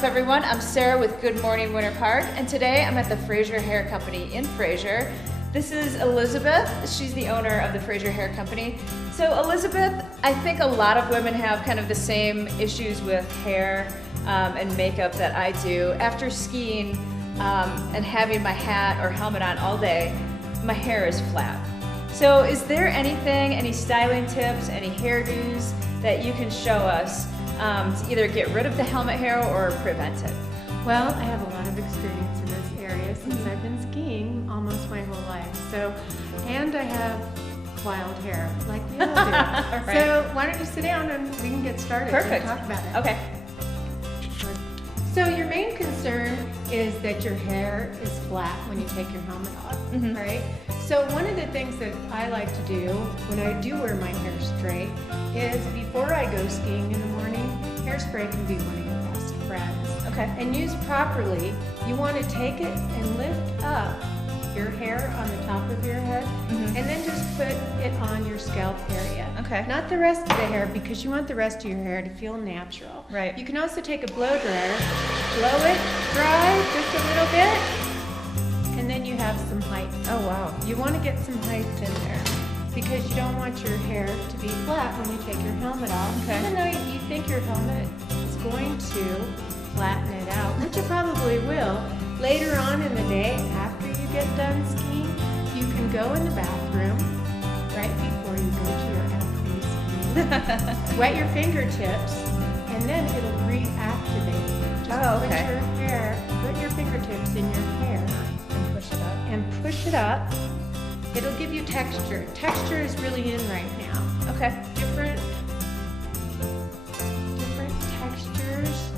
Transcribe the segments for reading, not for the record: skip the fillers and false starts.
up, everyone? I'm Sarah with Good Morning Winter Park, and today I'm at the Fraser Hair Company in Fraser. This is Elizabeth. She's the owner of the Fraser Hair Company. So Elizabeth, I think a lot of women have kind of the same issues with hair and makeup that I do. After skiing and having my hat or helmet on all day, my hair is flat. So is there anything, any styling tips, any hairdos that you can show us to either get rid of the helmet hair or prevent it? Well, I have a lot of experience in this area since I've been skiing almost my whole life. So, and I have wild hair, like we all do. Right. So why don't you sit down and we can get started Perfect. and talk about it. Okay. So your main concern is that your hair is flat when you take your helmet off, right? So one of the things that I like to do when I do wear my hair straight is before I go skiing in the morning, hairspray can be one of your best friends. Okay. And used properly, you want to take it and lift up your hair on the top of your head and then just put it on your scalp area. Okay. Not the rest of the hair, because you want the rest of your hair to feel natural. Right. You can also take a blow dryer, blow it dry just a little bit, and then you have some height. Oh, wow. You want to get some height in there because you don't want your hair to be flat when you take your helmet off. Okay. Even though you think your helmet is going to flatten it out, which it probably will. Later on in the day, after you get done skiing, you can go in the bathroom right before you go to your après ski. Wet your fingertips, and then it'll reactivate. Just put your fingertips in your hair And push it up. and push it up. It'll give you texture. Texture is really in right now. Okay. Different textures,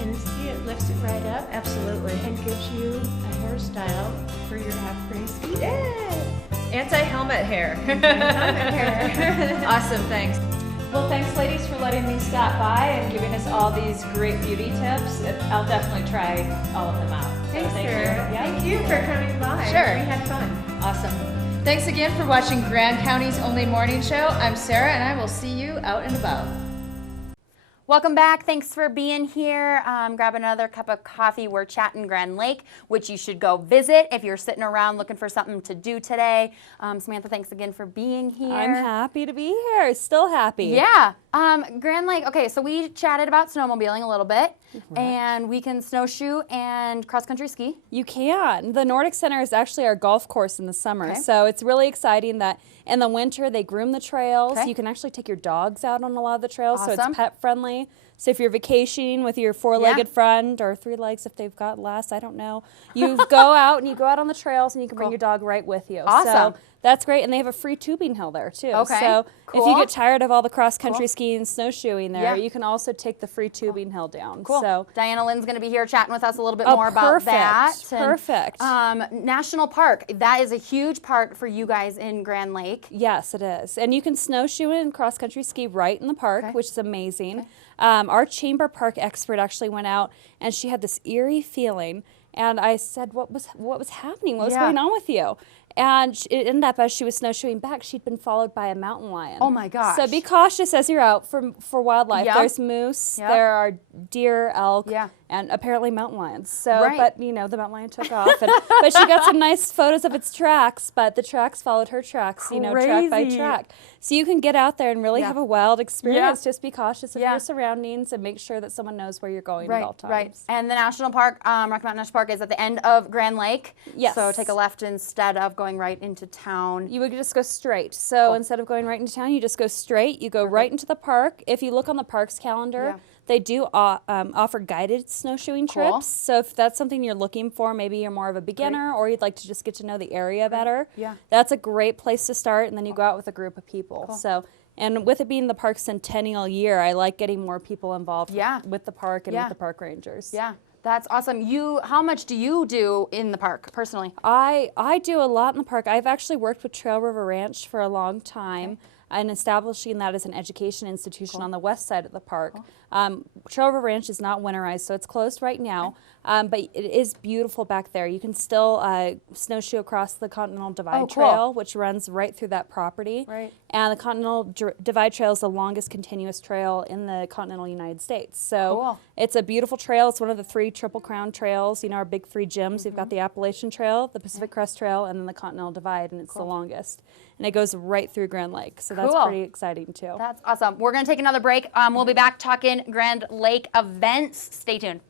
and see, it lifts it right up. Absolutely. And gives you a hairstyle for your après ski. Yay! Anti-helmet hair. Helmet hair. Awesome, thanks. Well, thanks, ladies, for letting me stop by and giving us all these great beauty tips. I'll definitely try all of them out. So Thanks, thank Sarah. you. Yeah. Thank you for coming by. Sure. We had fun. Awesome. Thanks again for watching Grand County's only morning show. I'm Sarah, and I will see you out and about. Welcome back. Thanks for being here. Grab another cup of coffee. We're chatting Grand Lake, which you should go visit if you're sitting around looking for something to do today. Samantha, thanks again for being here. I'm happy to be here. Still happy. Yeah. Grand Lake. Okay, so we chatted about snowmobiling a little bit, and we can snowshoe and cross-country ski. You can. The Nordic Center is actually our golf course in the summer, Okay. so it's really exciting that in the winter they groom the trails. Okay. You can actually take your dogs out on a lot of the trails, so Awesome. it's pet friendly. So if you're vacationing with your four-legged friend, or three legs if they've got less, I don't know, you go out and you go out on the trails and you can bring your dog right with you. Awesome. So that's great, and they have a free tubing hill there too. Okay, So if cool. you get tired of all the cross-country skiing and snowshoeing there, Yeah. you can also take the free tubing hill down. Cool. So Diana Lynn's going to be here chatting with us a little bit Oh, more about perfect. that. Perfect. National Park. That is a huge park for you guys in Grand Lake. Yes, it is. And you can snowshoe and cross-country ski right in the park, Okay. which is amazing. Our chamber park expert actually went out, and she had this eerie feeling. And I said, what was happening? What was Yeah. going on with you? And it ended up, as she was snowshoeing back, she'd been followed by a mountain lion. Oh my gosh. So be cautious as you're out for wildlife. Yep. There's moose, Yep. there are deer, elk, Yeah. and apparently mountain lions. So, Right. but the mountain lion took off. But she got some nice photos of its tracks, but the tracks followed her tracks, track by Crazy. track. So you can get out there and really Yeah. have a wild experience. Yeah. Just be cautious of Yeah. your surroundings and make sure that someone knows where you're going Right, at all times. right. And the national park, Rocky Mountain National Park, is at the end of Grand Lake. Yes. So take a left instead of going right into town. You would just go straight. So instead of going right into town, you just go straight. You go right into the park. If you look on the park's calendar, they do offer guided snowshoeing Cool. trips. So if that's something you're looking for, maybe you're more of a beginner or you'd like to just get to know the area better, Yeah. that's a great place to start. And then you go out with a group of people. So, and with it being the park's centennial year, I like getting more people involved with the park and Yeah. with the park rangers. Yeah, that's awesome. How much do you do in the park personally? I do a lot in the park. I've actually worked with Trail River Ranch for a long time. and establishing that as an education institution on the west side of the park. Trail River Ranch is not winterized, so it's closed right now, but it is beautiful back there. You can still snowshoe across the Continental Divide Trail, which runs right through that property. Right. And the Continental Divide Trail is the longest continuous trail in the continental United States. So it's a beautiful trail. It's one of the 3 Triple Crown trails, you know, our big 3 gyms. We've got the Appalachian Trail, the Pacific Crest Trail, and then the Continental Divide, and it's the longest. And it goes right through Grand Lake, so that's pretty exciting too. That's awesome. We're going to take another break. We'll be back talking Grand Lake events. Stay tuned.